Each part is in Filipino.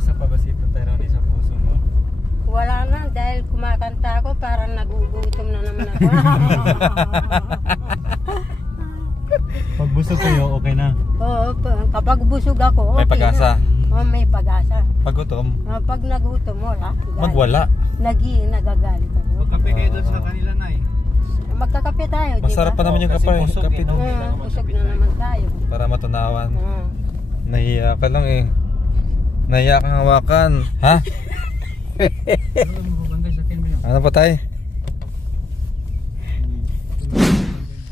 pag-asa pa ba si Tatay Ronnie sa puso mo? Wala na, dahil kumakanta ako, parang nagugutom na naman ako. Pag busog kayo, okay na? Oo, kapag busog ako, okay May pag-asa? na. Oo, may pag-asa. Pag gutom? Pag nagutom, wala. Magwala. Nagagalit ako. Magkape kayo doon sa kanila, Nay. Magkakape tayo, di ba? Masarap pa naman yung kape. Busog, Kape no? Busog na naman tayo. Para matunawan. Oo. Nahiya ka lang eh. Nahiya kang hawakan. Ha? Ano pa tayo?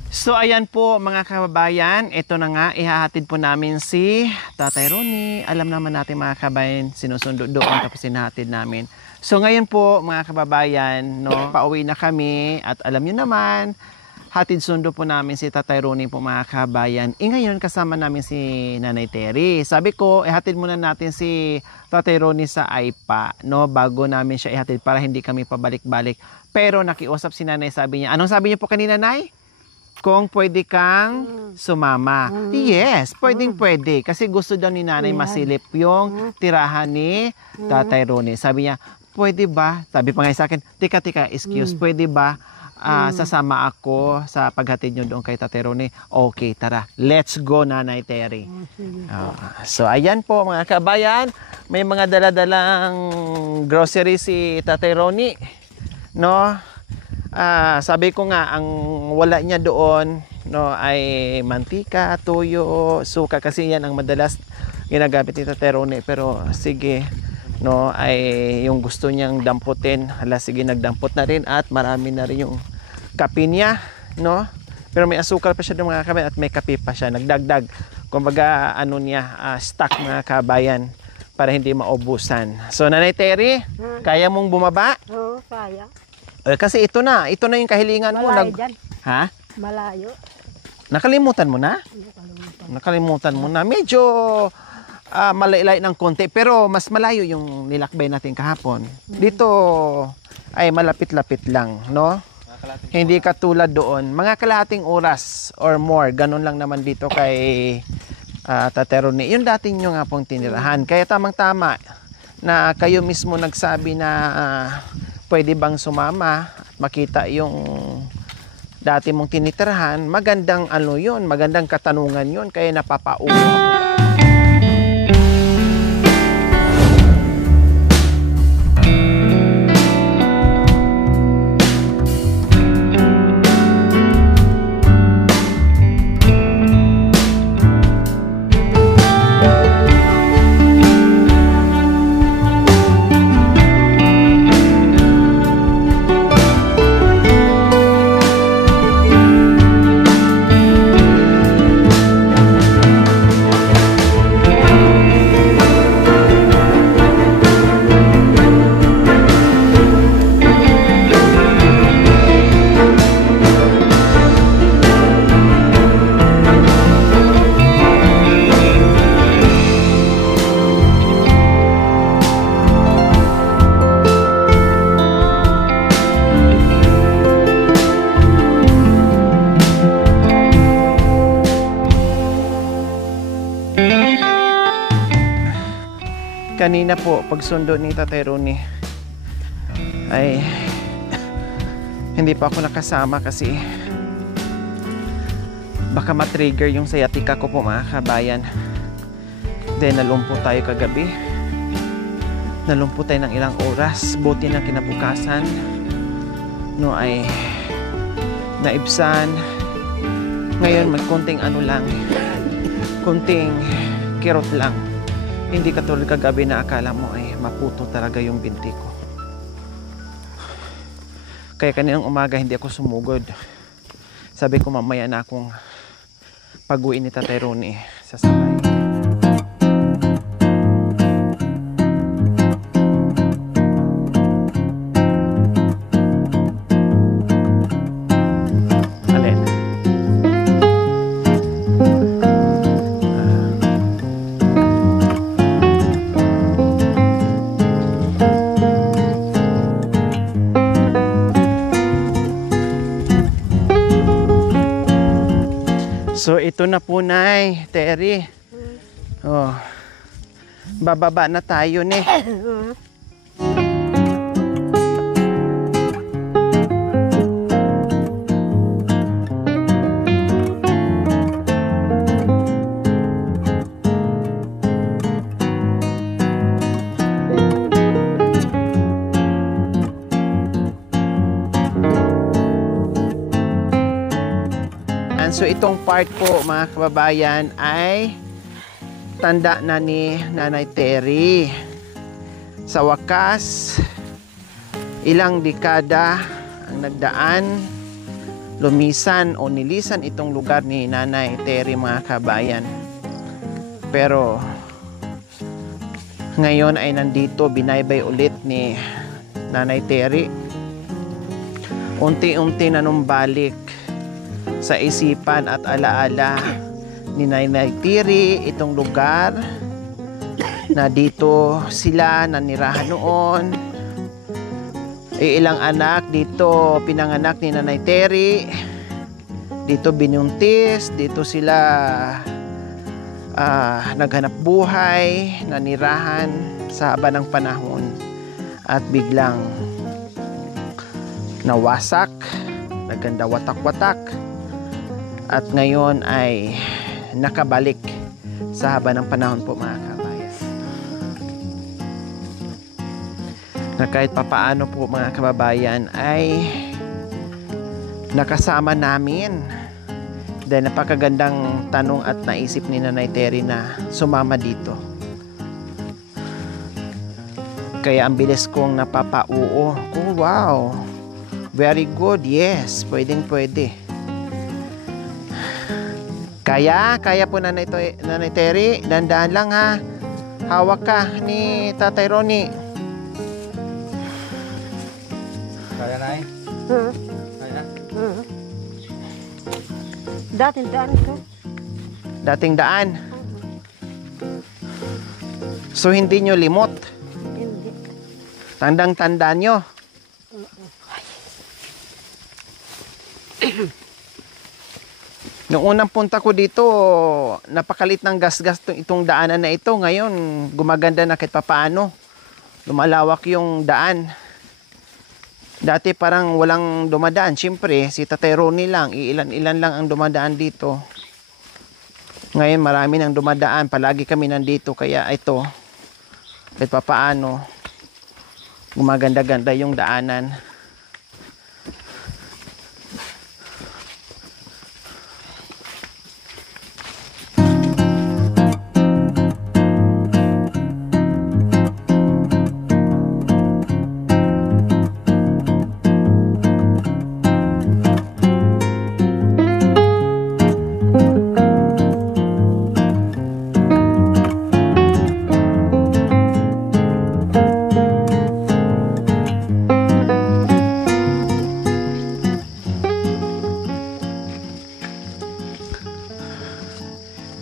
So ayan po mga kababayan, ito na nga, ihahatid po namin si Tatay Ronnie. Alam naman natin mga kababayan, sinusundo doon tapos hinahatid namin. So ngayon po mga kababayan, no, pauwi na kami at alam niyo naman, hatid sundo po namin si Tatay Ronnie po mga kababayan. Ngayon kasama namin si Nanay Terry. Sabi ko, ihatid muna natin si Tatay Ronnie sa AIPA, no, bago namin siya ihatid para hindi kami pabalik-balik. Pero nakiusap si Nanay, sabi niya, anong sabi niya po kanina, Nay? Kung pwede kang sumama. Yes, pwedeng-pwede. Kasi gusto daw ni Nanay masilip yung tirahan ni Tatay Ronnie. Sabi niya, pwede ba? Sabi pa nga sa akin, tika, excuse, pwede ba sasama ako sa paghatid nyo doon kay Tatay Ronnie? Okay, tara. Let's go, Nanay Terry. So, ayan po mga kabayan. May mga daladalang grocery si Tatay Ronnie. No? Sabi ko nga, ang wala niya doon, no, ay mantika, toyo, suka, kasi yan ang madalas ginagamit ni Tatay Ronnie. Pero sige, no, ay yung gusto niyang damputin, hala, sige, nagdampot na rin at marami na rin yung kape niya, no. Pero may asukal pa siya ng mga kabayan at may kape pa siya, nagdagdag, kumbaga ano niya, stock mga kabayan para hindi maubusan. So Nanay Terry, kaya mong bumaba? Oo, kaya. Kasi ito na yung kahilingan mo. Malayo dyan. Ha? Malayo. Nakalimutan mo na? Nakalimutan mo na. Medyo malaylay ng konti, pero mas malayo yung nilakbay natin kahapon. Dito ay malapit-lapit lang, no? Hindi katulad doon. Mga kalahating oras or more, ganun lang naman dito kay Tatay Ronnie. Yung dating nyo nga pong tinirahan. Kaya tamang-tama na kayo mismo nagsabi na pwede bang sumama at makita yung dati mong tinitirahan. Magandang ano yun, magandang katanungan yun, kaya napapaulo ako. Kanina po, pagsundo ni Tatay Ronnie ay hindi pa ako nakasama kasi baka matrigger yung sciatica ko po mga kabayan. Then nalumpo tayo kagabi. Nalumpo tayo ng ilang oras. Buti ng kinabukasan, no, ay naibsan. Ngayon may konting ano lang, konting kirot lang. Hindi katulad kagabi na akala mo ay maputo talaga yung binti ko. Kaya kaninang umaga hindi ako sumugod. Sabi ko mamaya na akong pag-uwi ni Tatay Ronnie sasabay. So ito na po, Nay Terry. Oh. Bababa na tayo ni. So itong part po mga kababayan ay tanda na ni Nanay Terry. Sa wakas, ilang dekada ang nagdaan, lumisan o nilisan itong lugar ni Nanay Terry mga kababayan. Pero ngayon ay nandito, binaybay ulit ni Nanay Terry. Unti-unti na numbalik sa isipan at alaala ni Nanay Terry itong lugar na dito sila nanirahan noon. Ilang anak dito pinanganak ni Nanay Terry, dito binuntis, dito sila naghanap buhay, nanirahan sa haba ng panahon at biglang nawasak, naganda watak-watak. At ngayon ay nakabalik sa haba ng panahon po mga kabayan. Na kahit papaano po mga kababayan ay nakasama namin. Dahil napakagandang tanong at naisip ni Nanay Terry na sumama dito. Kaya ang bilis kong napapauo. Oh wow! Very good, yes. Pwedeng pwede. Kaya po Nanay Terry, dandahan lang ha. Hawak ka ni Tatay Ronnie. Kaya na eh. Kaya. Dating daan ito. Dating daan. So hindi nyo limot. Hindi. Tandang-tanda nyo. Noong unang punta ko dito, napakalit ng gas-gas itong daanan na ito. Ngayon, gumaganda na kahit papaano. Lumalawak yung daan. Dati parang walang dumadaan. Siyempre, si Tatay Ronnie lang, ilan-ilan lang ang dumadaan dito. Ngayon, marami nang dumadaan. Palagi kami nandito. Kaya ito, kahit papaano, gumaganda-ganda yung daanan.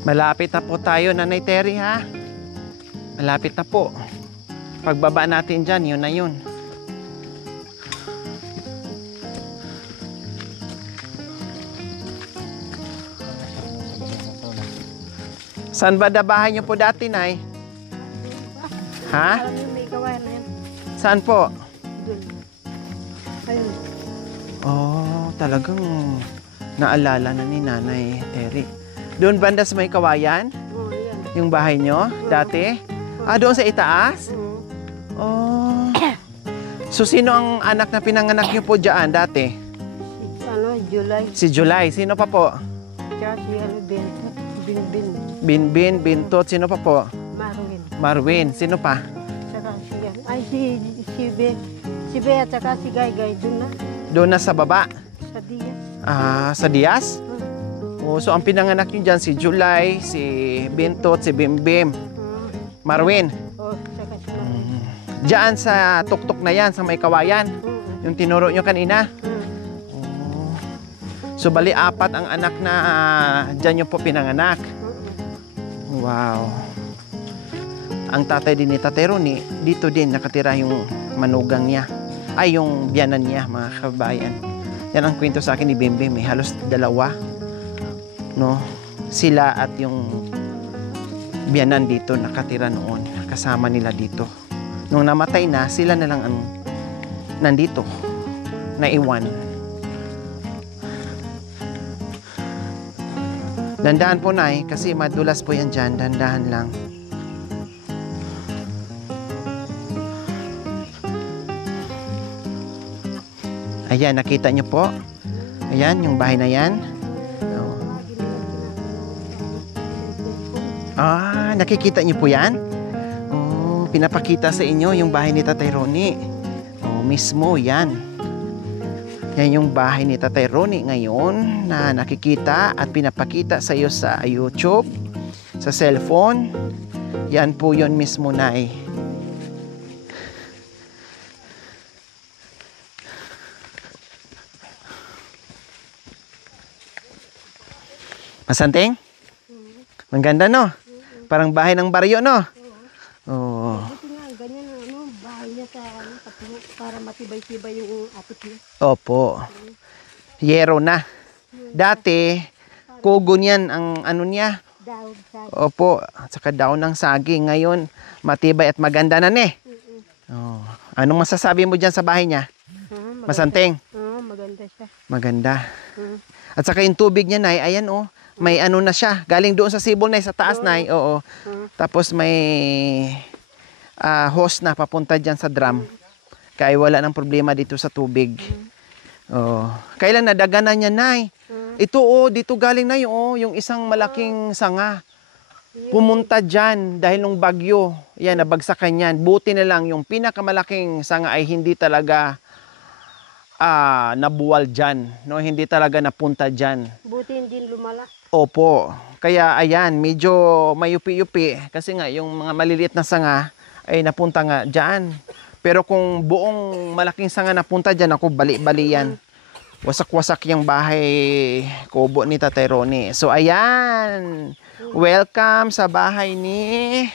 Malapit na po tayo, Nanay Terry, ha? Malapit na po. Pagbaba natin dyan, yun na yun. Saan ba bahay niyo po dati, Nay? Ha? Alam niyo may gawain na yan. Saan po? Doon. Ayun. Oh, talagang naalala na ni Nanay Terry. Doon banda sa may kawayan? Oh, yan. Yung bahay nyo dati? Ah, doon sa itaas? Oh. So, sino ang anak na pinanganak nyo po dyan dati? July. Si July. Sino pa po? Tsaka si Bento. Binbin. Binbin, Bintot. Sino pa po? Marwin. Marwin. Sino pa? Tsaka si yan. Ay, si Bea tsaka si Gaygay. Doon na. Doon na sa baba? Sa Diaz. Ah, sa Diaz? Oh, so, ang pinanganak nyo dyan si July, si Bintot, si Bimbim. Marwin. Oh, tsaka si Marwin. Diyan sa tuktok na yan, sa may kawayan. Yung tinuro nyo kanina. Oh. So, bali apat ang anak na dyan nyo po pinanganak. Wow. Ang tatay din ni Tatay Ronnie, dito din nakatira yung manugang niya. Ay, yung biyanan niya, mga kabayan. Yan ang kwento sa akin ni Bimbim. Halos dalawa. No? Sila at yung biyanan dito, nakatira noon. Kasama nila dito. Nung namatay na, sila na lang ang nandito. Naiwan. Dandahan po, Nay, kasi madulas po yan dyan. Dandahan lang. Ayan, nakita nyo po. Ayan, yung bahay na yan. Oh. Nakikita nyo po yan? Oh, pinapakita sa inyo yung bahay ni Tatay Ronnie. Oh, mismo yan. Yan yung bahay ni Tatay Ronnie ngayon na nakikita at pinapakita sa iyo sa YouTube, sa cellphone. Yan po yun mismo, Nay. Masanting? Ang ganda, no? Parang bahay ng baryo, no? Oo. Buti nga, ganyan ang bahay niya sa para matibay-tibay yung apit niya. Opo. Yero na. Dati, kugo niyan ang ano niya. Dahog sa Opo. At saka daon ng saging. Ngayon, matibay at maganda na, ne? Oh. Anong masasabi mo dyan sa bahay niya? Masanting? Oo, maganda siya. Maganda. At saka yung tubig niya, Nay, ayan, oh. May ano na siya. Galing doon sa sibol, Nay, sa taas, Nay. Oo. Tapos may hose na papunta dyan sa drum. Kaya wala ng problema dito sa tubig. Oh. Kailan nadaganan niya, Nay? Ito, oh, dito galing na yung isang malaking sanga. Pumunta dyan dahil nung bagyo. Yan, nabagsakan yan. Buti na lang yung pinakamalaking sanga ay hindi talaga nabuwal dyan. No? Hindi talaga napunta dyan. Buti hindi lumala. Opo. Kaya ayan, medyo mayupi-yupi. Kasi nga, yung mga maliliit na sanga ay napunta nga dyan. Pero kung buong malaking sanga napunta dyan, ako bali-bali yan. Wasak-wasak yung bahay kubo ni Tatay Ronnie. So ayan, welcome sa bahay ni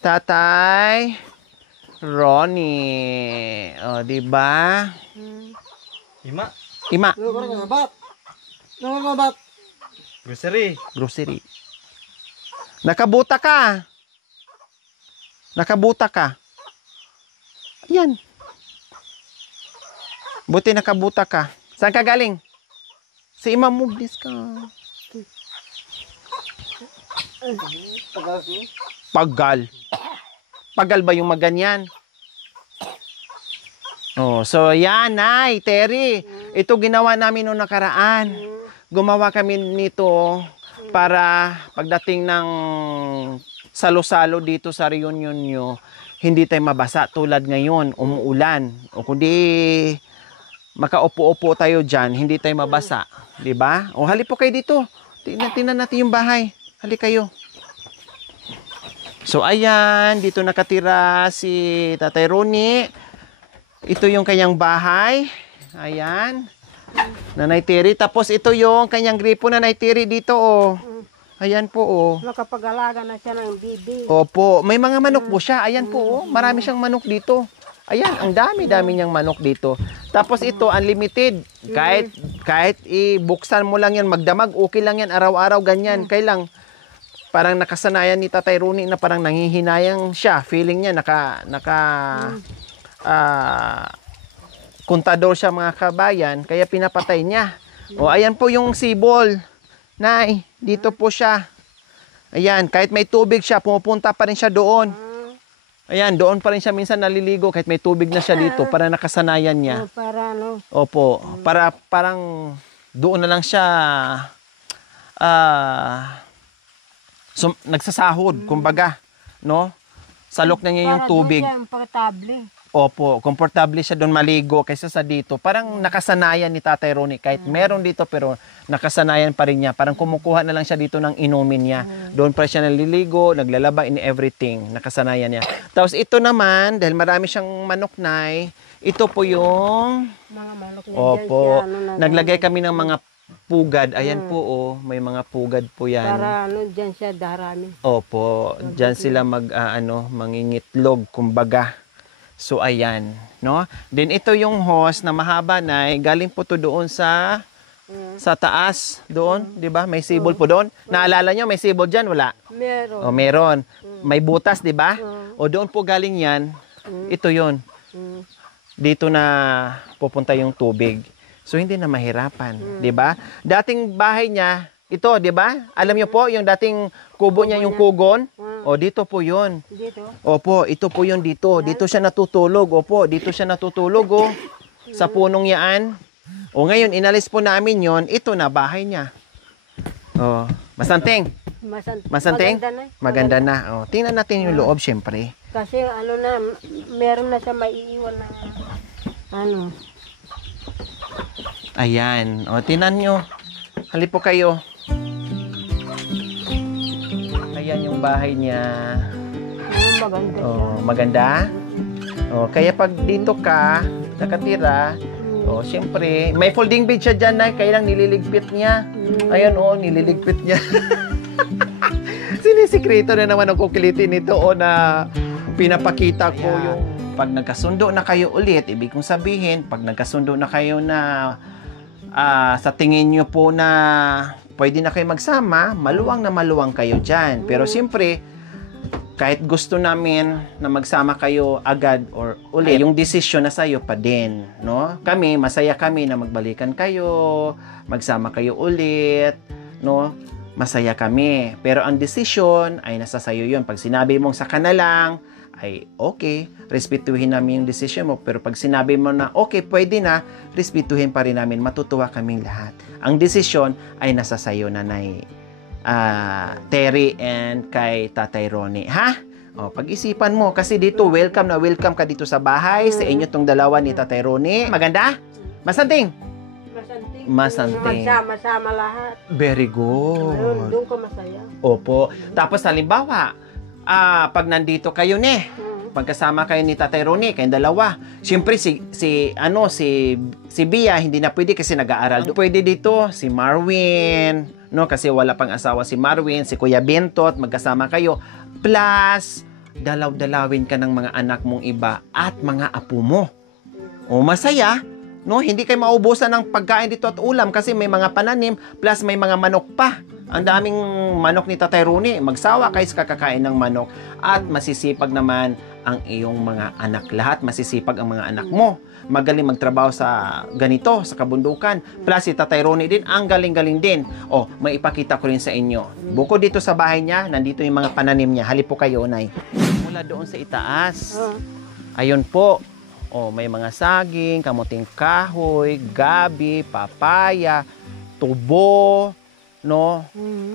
Tatay Ronnie. O, diba? Ima. Ima. Grocery. Grocery. Nakabuta ka. Nakabuta ka. Ayan. Buti nakabuta ka. Saan ka galing? Sa Imam Muglis ka. Pagal. Pagal ba yung maganyan? Oh, so yan, Nay, Terry. Ito ginawa namin noong nakaraan. Gumawa kami nito para pagdating ng salo-salo dito sa reunion nyo, hindi tayo mabasa tulad ngayon, umuulan. O kundi makaupo-upo tayo dyan, hindi tayo mabasa. Diba? O hali po kayo dito. Tingnan natin yung bahay. Hali kayo. So ayan, dito nakatira si Tatay Ronnie. Ito yung kanyang bahay. Ayan. Nanay Terry. Tapos ito yung kanyang gripo, Nanay Terry, dito, oh. Ayan po, oh. Nakapag-alaga na siya ng bibi. Opo. May mga manok po siya. Ayan po, oh. Marami siyang manok dito. Ayan, ang dami-dami niyang manok dito. Tapos ito, unlimited. Kahit ibuksan mo lang yan, magdamag, okay lang yan, araw-araw, ganyan. Kailang, parang nakasanayan ni Tatay Ronnie na parang nanghihinayang siya. Feeling niya, kontador siya, mga kabayan, kaya pinapatay niya. O, ayan po yung sibol. Nay, dito po siya. Ayan, kahit may tubig siya, pumupunta pa rin siya doon. Ayan, doon pa rin siya minsan naliligo kahit may tubig na siya dito para nakasanayan niya. Para ano? Opo, parang doon na lang siya nagsasahod, kumbaga, no? Salok na niya yung tubig. Para doon siya komportable. Opo, komportable siya doon maligo kaysa sa dito. Parang nakasanayan ni Tatay Ronnie. Kahit meron dito pero nakasanayan pa rin niya. Parang kumukuha na lang siya dito ng inumin niya. Doon pa siya naliligo, naglalaba, in everything. Nakasanayan niya. Tapos ito naman, dahil marami siyang manok, Nay, ito po yung... Mga manok na Opo, dyan siya, naglagay kami ng mga pugad. Ayan po, oh, may mga pugad po yan. Para dyan siya darami. Opo, dyan sila mangingitlog, kumbaga. So, ayan, no? Then, ito yung hose na mahaba, na galing po to doon sa Sa taas, doon, di ba? May sibol po doon. Naalala nyo, may sibol dyan, wala? Meron. O, meron. May butas, di ba? O, doon po galing yan. Ito yon. Dito na pupunta yung tubig. So, hindi na mahirapan, di ba? Dating bahay niya, ito, di ba? Alam niyo po, yung dating kubo niya, yung kugon. O, dito po yun. Dito. Opo, ito po yun dito. Dito siya natutulog. Opo, dito siya natutulog, oh. Sa punong yaan. O, ngayon, inalis po namin yon. Ito na, bahay niya. O, masanting. Masanting? Maganda na. Maganda na. O, tingnan natin yung loob, syempre. Kasi ano na, meron na siya maiiwan na ano. Ayan. O, tingnan nyo. Halip po kayo. Ayan yung bahay niya. Maganda siya. O, maganda? O, kaya pag dito ka, nakatira, o, syempre, may folding bed siya dyan, na, kaya lang nililigpit niya. Ayan, o, nililigpit niya. Sinisikreto na naman ang kukilitin nito, o, na pinapakita ko yung pag nagkasundo na kayo ulit, ibig kong sabihin, pag nagkasundo na kayo na sa tingin nyo po na pwede na kayo magsama, maluwang na maluwang kayo dyan. Pero siyempre, kahit gusto namin na magsama kayo agad or ulit, yung desisyon na sa'yo pa din, no? Kami, masaya kami na magbalikan kayo, magsama kayo ulit, no? Masaya kami. Pero ang desisyon ay nasa sa'yo yun. Pag sinabi mong saka na lang, ay okay, respetuhin namin yung decision mo. Pero pag sinabi mo na okay, pwede na, respetuhin pa rin namin, matutuwa kaming lahat. Ang desisyon ay nasa sayo, Nanay Terry and kay Tatay Ronnie, ha? O, pag-isipan mo, kasi dito welcome na welcome ka dito sa bahay, sa inyo tong dalawa ni Tatay Ronnie. Maganda? Masanting? Masanting. Magsama-sama lahat. Very good. Doon ka masaya. Opo. Tapos halimbawa, pag nandito kayo pagkasama kayo ni Tatay Ronnie, kayong dalawa. Siyempre si Bia hindi na pwede kasi nag-aaral. Pwede dito si Marwin, no, kasi wala pang asawa si Marwin, si Kuya Bentot, magkasama kayo. Plus, dalaw-dalawin ka ng mga anak mong iba at mga apo mo. O, masaya. No, hindi kayo maubusan ng pagkain dito at ulam kasi may mga pananim plus may mga manok pa. Ang daming manok ni Tatay Ronnie. Magsawa kayo sa kakakain ng manok at masisipag naman ang iyong mga anak. Lahat masisipag ang mga anak mo. Magaling magtrabaho sa ganito, sa kabundukan. Plus si Tatay Ronnie din, ang galing-galing din. O, may ipakita ko rin sa inyo. Bukod dito sa bahay niya, nandito yung mga pananim niya. Halip po kayo, Nay. Mula doon sa itaas. Ayun po. O, may mga saging, kamuting kahoy, gabi, papaya, tubo, no?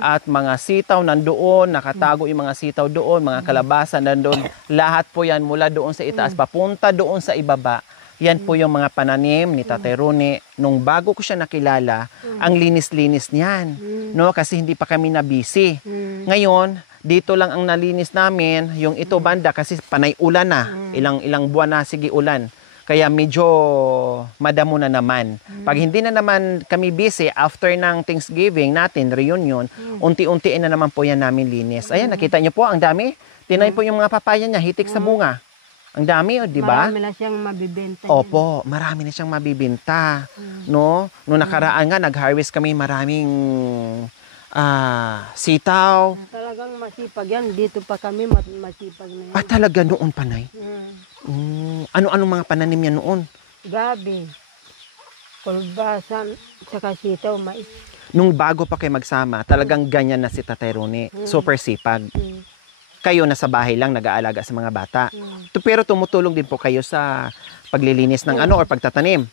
At mga sitaw nandoon, nakatago yung mga sitaw doon, mga kalabasa nandoon. Lahat po yan mula doon sa itaas, papunta doon sa ibaba. Yan po yung mga pananim ni Tatay Ronnie. Nung bago ko siya nakilala, ang linis-linis niyan. No? Kasi hindi pa kami na-busy. Ngayon, dito lang ang nalinis namin, yung ito banda, kasi panay ulan na. Ilang buwan na, sige ulan. Kaya medyo madamo na naman. Pag hindi na naman kami busy, after ng Thanksgiving natin, reunion, unti-untiin na naman po yan namin linis. Ayan, nakita niyo po, ang dami. Tinay po yung mga papaya niya, hitik sa bunga. Ang dami, di ba? Marami na siyang mabibenta. Opo, marami na siyang mabibenta. No? Noong nakaraan nga, nag-harvest kami maraming sitaw. Talagang masipag yan. Dito pa kami masipag na yan. Talaga noon, Panay? Ano-ano mga pananim yan noon? Gabi, kulbasan, saka sitaw, mais. Nung bago pa kayo magsama, talagang ganyan na si Tatay Ronnie. Super sipag. Kayo nasa bahay lang nag-aalaga sa mga bata. Pero tumutulong din po kayo sa paglilinis ng or pagtatanim.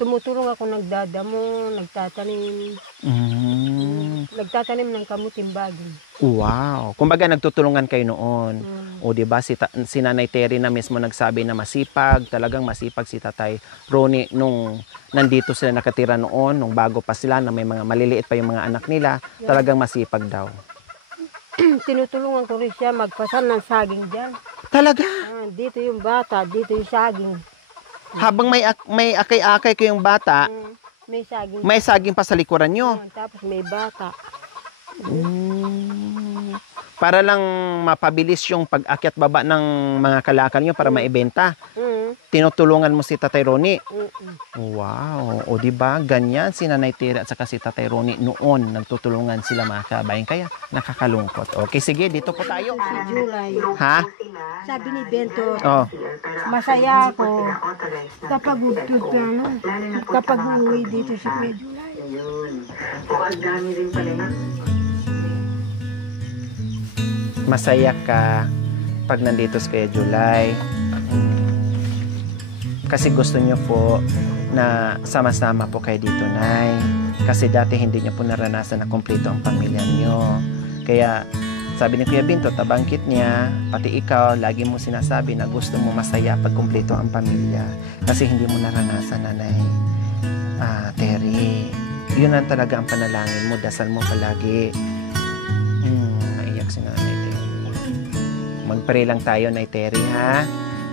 Tumutulong ako, nagdadamo, nagtatanim. Nagtatanim ng kamuting baging. Wow. Kumbaga nagtutulungan kayo noon. O di ba si Nanay Terry na mismo nagsabi na masipag, talagang masipag si Tatay Ronnie nung nandito sila nakatira noon, nung bago pa sila na may mga maliliit pa yung mga anak nila, talagang masipag daw. Tinutulungan ko rin siya magpasan ng saging dyan. Talaga? Dito yung bata, dito yung saging. Habang may akay-akay kayong bata, may saging pa sa likuran nyo. Tapos may bata. Para lang mapabilis yung pag-akyat baba ng mga kalakal nyo para maibenta. tinutulungan mo si Tatay Ronnie. Mm-mm. Wow. O di ba ganyan si Nanay Terry at saka si Tatay Ronnie noon nagtutulungan sila mga kabayan. Kaya nakakalungkot. Okay, sige, dito po tayo. Si July, Ha? sabi ni Bento, Oh. masaya ako kapag ugtod ka na, kapag uuwi dito si Kuya July. Masaya ka pag nandito si Kuya July. Kasi gusto niyo po na sama-sama po kayo dito, Nay. Kasi dati hindi niyo po naranasan na kumpleto ang pamilya niyo. Kaya sabi ni Kuya Binto, tabangkit niya, pati ikaw, lagi mo sinasabi na gusto mo masaya pag kumpleto ang pamilya. Kasi hindi mo naranasan, Nanay Terry. Yun ang talaga ang panalangin mo, dasal mo palagi. Naiyak si Nanay Terry. Mag-pray lang tayo, Nay Terry, ha?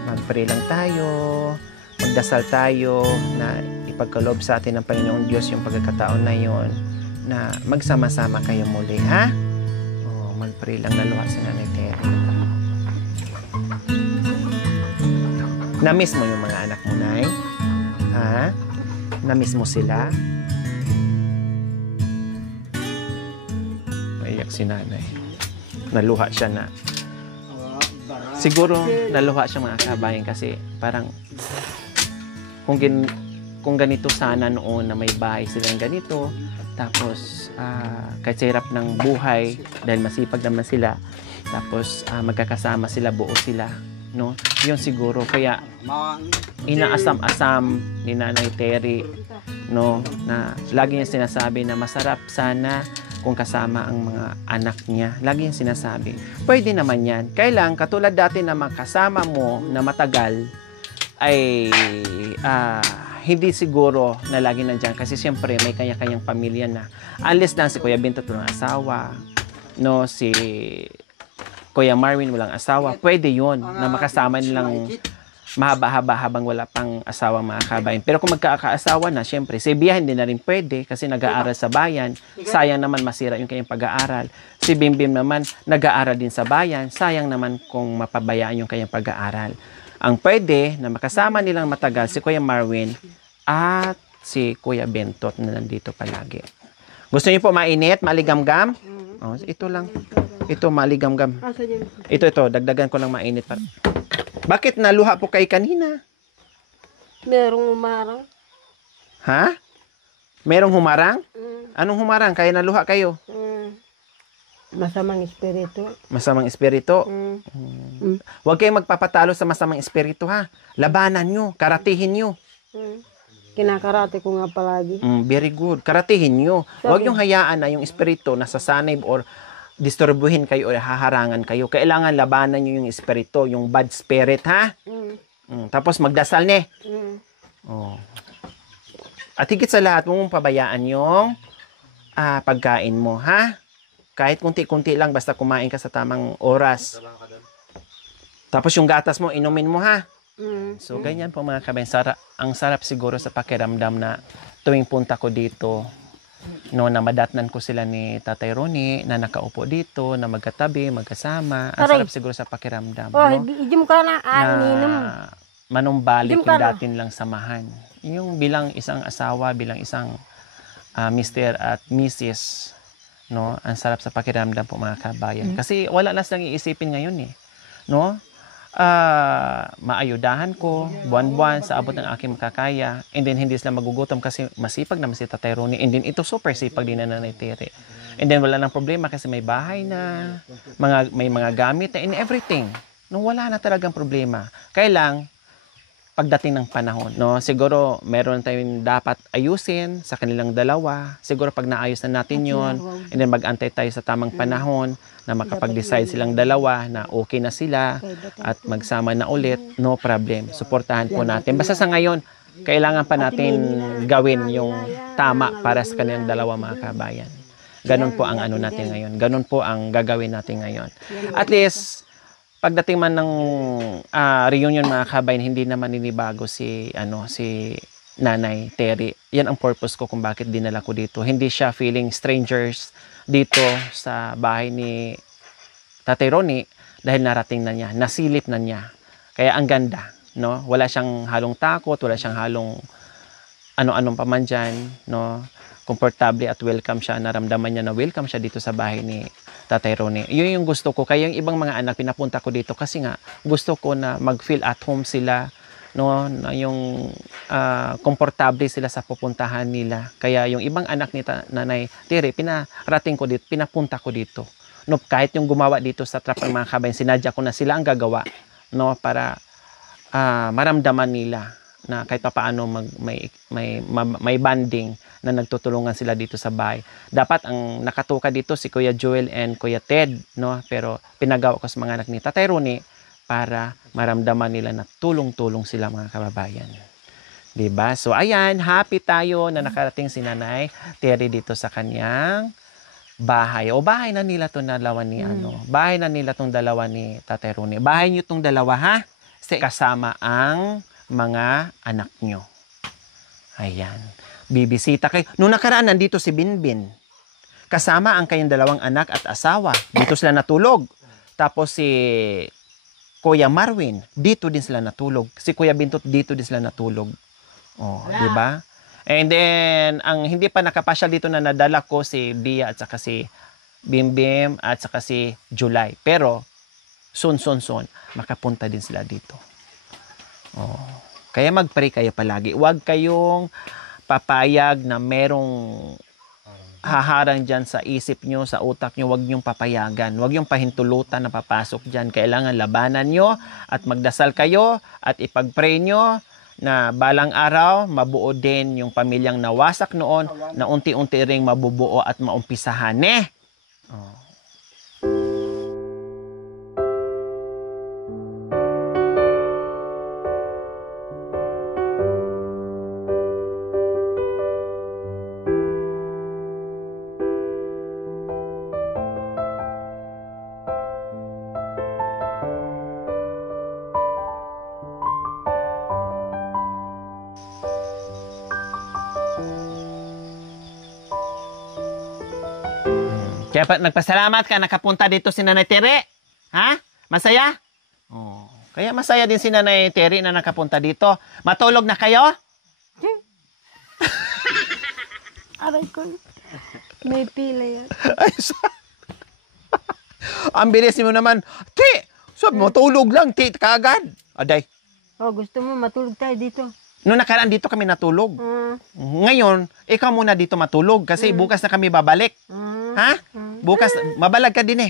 Mag-pray lang tayo. Magdasal tayo na ipagkaloob sa atin ng Panginoong Diyos yung pagkakataon na yon na magsama-sama kayo muli, ha? Mag-pray lang na luha si Nanay Terry. Na-miss mo yung mga anak mo, Nay? Ha? Na-miss mo sila? Maiyak si Nanay. Naluha siya na. Siguro naluha siya mga kabayan kasi parang kung ganito sana noon na may bahay silang ganito, tapos kahit sa hirap ng buhay dahil masipag naman sila, tapos magkakasama sila, buo sila, no? Yun siguro kaya inaasam-asam ni Nanay Terry, no, na lagi niya sinasabi na masarap sana kung kasama ang mga anak niya. Lagi niya sinasabi. Pwede naman yan. Kailang katulad dati na makasama mo na matagal ay hindi siguro na lagi nandiyan kasi siyempre may kanya-kanyang pamilya na. Unless lang si Kuya Binto ng asawa, no, si Kuya Marvin walang asawa, pwede yun na makasama nilang mahaba-haba habang wala pang asawa mga kabayan. Pero kung magkakaasawa na, siyempre, si Bia hindi na rin pwede kasi nag-aaral sa bayan. Sayang naman masira yung kanyang pag-aaral. Si Bimbim naman, nag-aaral din sa bayan. Sayang naman kung mapabayaan yung kanyang pag-aaral. Ang pwede na makasama nilang matagal si Kuya Marvin at si Kuya Bentot na nandito palagi. Gusto niyo po mainit, maligamgam? Oh, ito lang. Ito, maligamgam. Ito, dagdagan ko lang mainit. Bakit naluha po kay kanina? Merong umarang. Ha? Merong humarang? Anong humarang? Kaya naluha kayo? Masamang espiritu. Masamang espiritu? Huwag kayong magpapatalo sa masamang espiritu, ha? Labanan nyo, karatihin nyo. Kinakarate ko nga palagi. Very good. Karatihin nyo. Huwag yung hayaan na yung espiritu nasasanay or disturbuhin kayo o haharangan kayo. Kailangan labanan nyo yung espiritu, yung bad spirit, ha? Tapos magdasal, ne? Oh. At higit sa lahat, huwag mong pabayaan yung pagkain mo, ha? Kahit kunti-kunti lang, basta kumain ka sa tamang oras. Tapos yung gatas mo, inumin mo, ha? So, ganyan po mga kabayan. Ang sarap siguro sa pakiramdam na tuwing punta ko dito, no, na madatnan ko sila ni Tatay Ronnie, na nakaupo dito, na magkatabi, magkasama. Ang sarap siguro sa pakiramdam, Oh, no? ijim ka na, ninum. Na manumbalik yung dating lang samahan. Yung bilang isang asawa, bilang isang Mr. at Mrs., no? Ang sarap sa pakiramdam po mga kabayan. Kasi wala na silang iisipin ngayon, eh. No? Maayudahan ko buwan-buwan sa abot ng aking makakaya, and then hindi sila magugutom kasi masipag naman si Tatay Ronnie, and then ito super sipag din na Nanay Terry, and then wala nang problema kasi may bahay na, may mga gamit na, and everything, no, wala na talagang problema. Kailang pagdating ng panahon, no, siguro meron tayong dapat ayusin sa kanilang dalawa. Siguro pag naayos na natin yon, and then mag-antay tayo sa tamang panahon na makapag-decide silang dalawa na okay na sila at magsama na ulit, no problem. Suportahan po natin. Basta sa ngayon, kailangan pa natin gawin yung tama para sa kanilang dalawa mga kabayan. Ganon po ang ano natin ngayon. Ganon po ang gagawin natin ngayon. At least, pagdating man ng reunion mga kabayan, hindi naman ninibago si Nanay Terry. Yan ang purpose ko kung bakit dinala ko dito. Hindi siya feeling strangers dito sa bahay ni Tatay Ronnie dahil narating na niya, nasilip na niya. Kaya ang ganda, no? Wala siyang halong takot, wala siyang halong ano-anong pa man dyan, no? Komportable at welcome siya, naramdaman niya na welcome siya dito sa bahay ni Tatay Ronnie. Yun yung gusto ko. Kaya yung ibang mga anak, pinapunta ko dito kasi nga gusto ko na mag-feel at home sila, no? Na yung komportable sila sa pupuntahan nila. Kaya yung ibang anak ni Nanay Tere, pinarating ko dito, pinapunta ko dito. No, kahit yung gumawa dito sa Trapang mga kabayan, sinadya ko na sila ang gagawa, no? Para maramdaman nila na kahit paano may banding na nagtutulungan sila dito sa bahay. Dapat ang nakatuka dito si Kuya Joel and Kuya Ted, no? Pero pinagawa ko sa mga anak ni Tatay Ronnie para maramdaman nila na tulong-tulong sila mga kababayan. 'Di ba? So ayan, happy tayo na nakarating si Nanay Terry dito sa kanyang bahay. O bahay na nila 'tong dalawa ni bahay na nila 'tong dalawa ni Tatay Ronnie. Bahay niyo 'tong dalawa, ha? Kasama ang mga anak nyo. Ayan. Bibisita kayo. Noong nakaraan, nandito si Binbin. Kasama ang kayong dalawang anak at asawa. Dito sila natulog. Tapos si Kuya Marwin, dito din sila natulog. Si Kuya Bintot, dito din sila natulog. Oh, di ba? And then, ang hindi pa nakapasyal dito na nadala ko si Bia at saka si Bimbim at saka si July. Pero, soon, makapunta din sila dito. Oh. Kaya mag-pray kayo palagi. Huwag kayong papayag na merong haharang dyan sa isip nyo, sa utak nyo. Huwag nyong papayagan. Huwag yung pahintulutan na papasok dyan. Kailangan labanan nyo at magdasal kayo at ipag-pray nyo na balang araw, mabuo din yung pamilyang nawasak noon na unti-unti ring mabubuo at maumpisahan. Oh. Kaya nagpasalamat ka, nakapunta dito si Nanay Tere. Ha? Masaya? Oh. Kaya masaya din si Nanay Tere na nakapunta dito. Matulog na kayo? Aray ko. May pila yan. Ang bilis mo naman. Ti! Sabi mo, tulog lang. Ti, kaagad. Aday. Oh, gusto mo matulog tayo dito? Noong nakaraan dito kami natulog. Ngayon, ikaw muna dito matulog kasi bukas na kami babalik. Ha? Bukas, mabalag ka din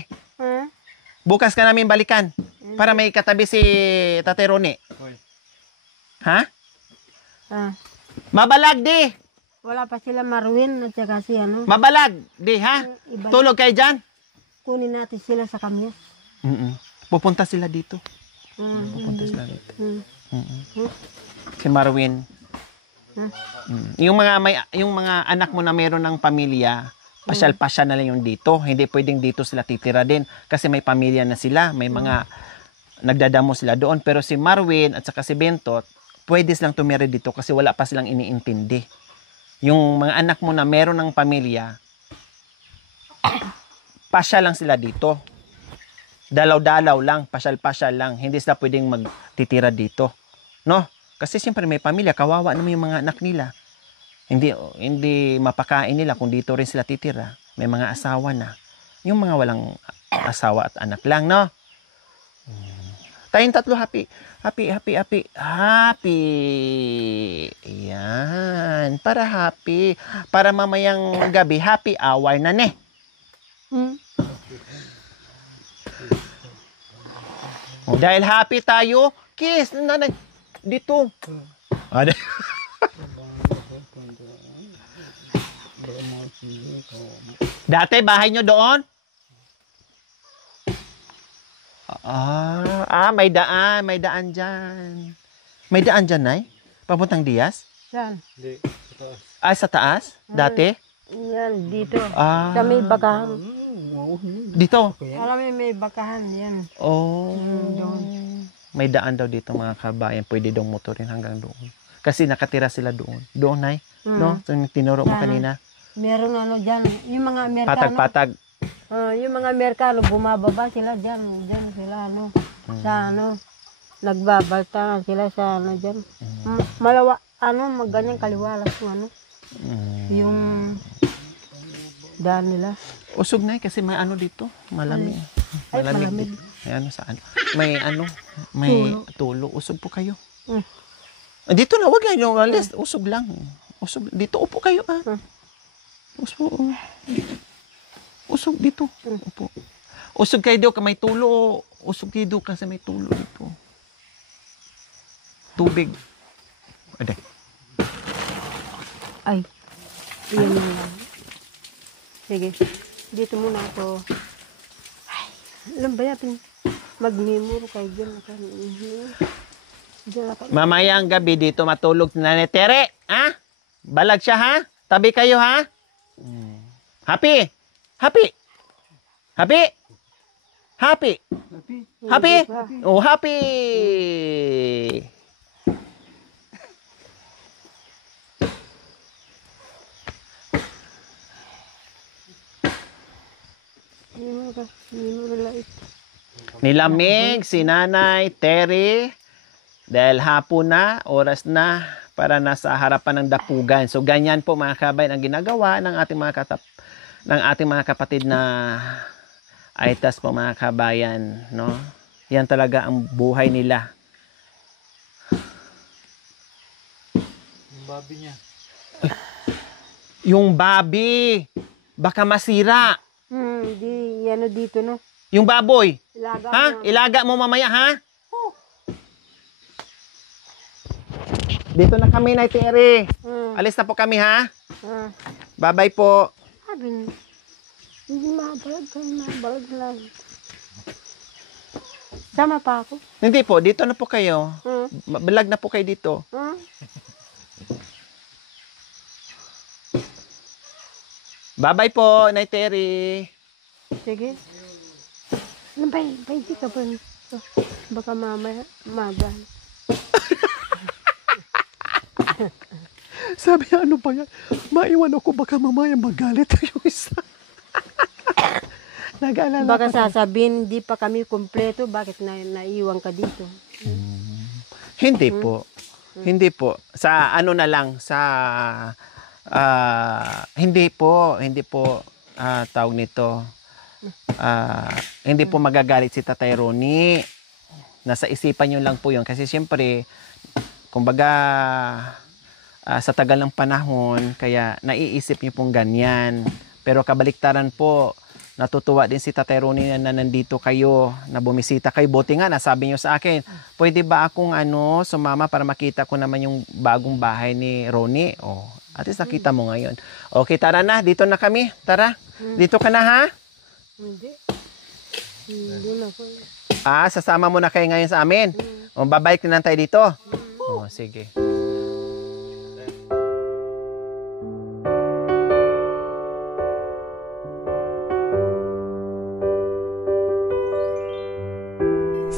Bukas ka namin balikan para may katabi si Tatay Ronnie. Ha? Mabalag di. Wala pa sila Marwin at saka si ano. Mabalag di, ha? Tulog kayo dyan. Kunin natin sila sa kamyas. Pupunta sila dito. Pupunta sila dito. Si Marwin. Yung mga anak mo na meron ng pamilya, pasyal-pasyal na lang yung dito. Hindi pwedeng dito sila titira din kasi may pamilya na sila, may mga nagdadamo sila doon. Pero si Marwin at saka si Bentot, pwede silang tumira dito kasi wala pa silang iniintindi. Yung mga anak mo na meron ng pamilya, pasyal lang sila dito. Dalaw-dalaw lang, pasyal-pasyal lang. Hindi sila pwedeng magtitira dito. No? Kasi siyempre may pamilya, kawawa naman yung mga anak nila. Hindi mapakain nila kung dito rin sila titira. May mga asawa na. Yung mga walang asawa at anak lang, no? Tayong tatlo, happy. Yan. Para happy. Para mamayang gabi, happy hour na, Dahil happy tayo, kiss. Nanay. Dito. Dati, bahay nyo doon? May daan. May daan dyan. May daan dyan, Nay? Papuntang Diaz? Saan? Sa taas? Dati? Yan, dito. Sa may bakahan. Dito? Alam mo, may bakahan. Yan. May daan daw dito, mga kabayan. Pwede daw motorin hanggang doon. Kasi nakatira sila doon. Doon, Nay? No? Tinuro mo kanina. Meron dyan. Yung mga Amerikano. Patag-patag. Yung mga Amerikano, bumababa sila dyan. Dyan sila, sa nagbabaltangan sila sa ano dyan. Malawa, ganyan kaliwalas yung ano. Yung daan nila. Usog na kasi may ano dito, malamig. Ay, malamig. May ano saan? May ano, may tulo. Usog po kayo. Dito na, wag lang yung alis. Usog lang. Usog. Dito, upo kayo Usog. Usog dito. Upo. Usog kayo dito, may tulo. Usog kayo dito kasi may tulo dito. Tubig. Aday. Ay, yun lang. Sige, dito muna ako. Ay, alam ba yatin? Mag-memor kayo dyan. Mamaya ang gabi dito matulog na ni Tere. Ha? Balag siya, ha? Tabi kayo, ha? Happy? Happy? Happy? Happy? Happy? Oh, happy! Nilamig si Nanay Terry dahil hapon na, oras na para nasa harapan ng dapugan. So ganyan po mga kabayan ang ginagawa ng ating mga kapatid na Aitas po mga kabayan, no? Yan talaga ang buhay nila. Yung babi niya. Yung babi, baka masira. Di, ano dito, no? Yung baboy. Ilaga Ha? mo. Ilaga mo mamaya, ha? Dito na kami, Nay Terry. Alis na po kami, ha? Bye-bye po. Sabi, hindi mabalag lang. Sama pa ako. Hindi po, dito na po kayo. Balag na po kayo dito. Bye-bye po, Nay Terry. Sige. Ano ba hindi ka pa? Baka mamaya, magal. Sabi niya, ano ba yan? Maiwan ako, baka mamaya magalit yung isa. Nag-alala Baka ko. sasabihin, hindi pa kami kumpleto, bakit naiwan ka dito? Hindi po. Hindi po. Sa ano na lang, sa... hindi po tawag nito. Hindi po magagalit si Tatay Ronnie. Nasa isipan nyo lang po yun. Kasi siyempre, kumbaga, sa tagal ng panahon, kaya naiisip nyo pong ganyan. Pero kabaliktaran po, natutuwa din si Tatay Ronnie na nandito kayo, na bumisita kayo. Buti nga, nasabi nyo sa akin, pwede ba akong sumama para makita ko naman yung bagong bahay ni Ronnie? Oh, at least nakita mo ngayon. Okay, tara na. Dito na kami. Tara. Dito ka na, ha? Hindi. Hindi na po. Sasama mo na kayo ngayon sa amin. O, babalik na lang tayo dito. O, sige.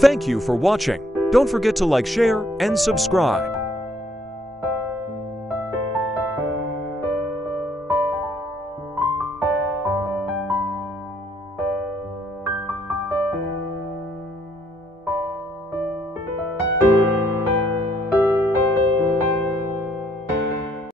Thank you for watching. Don't forget to like, share, and subscribe.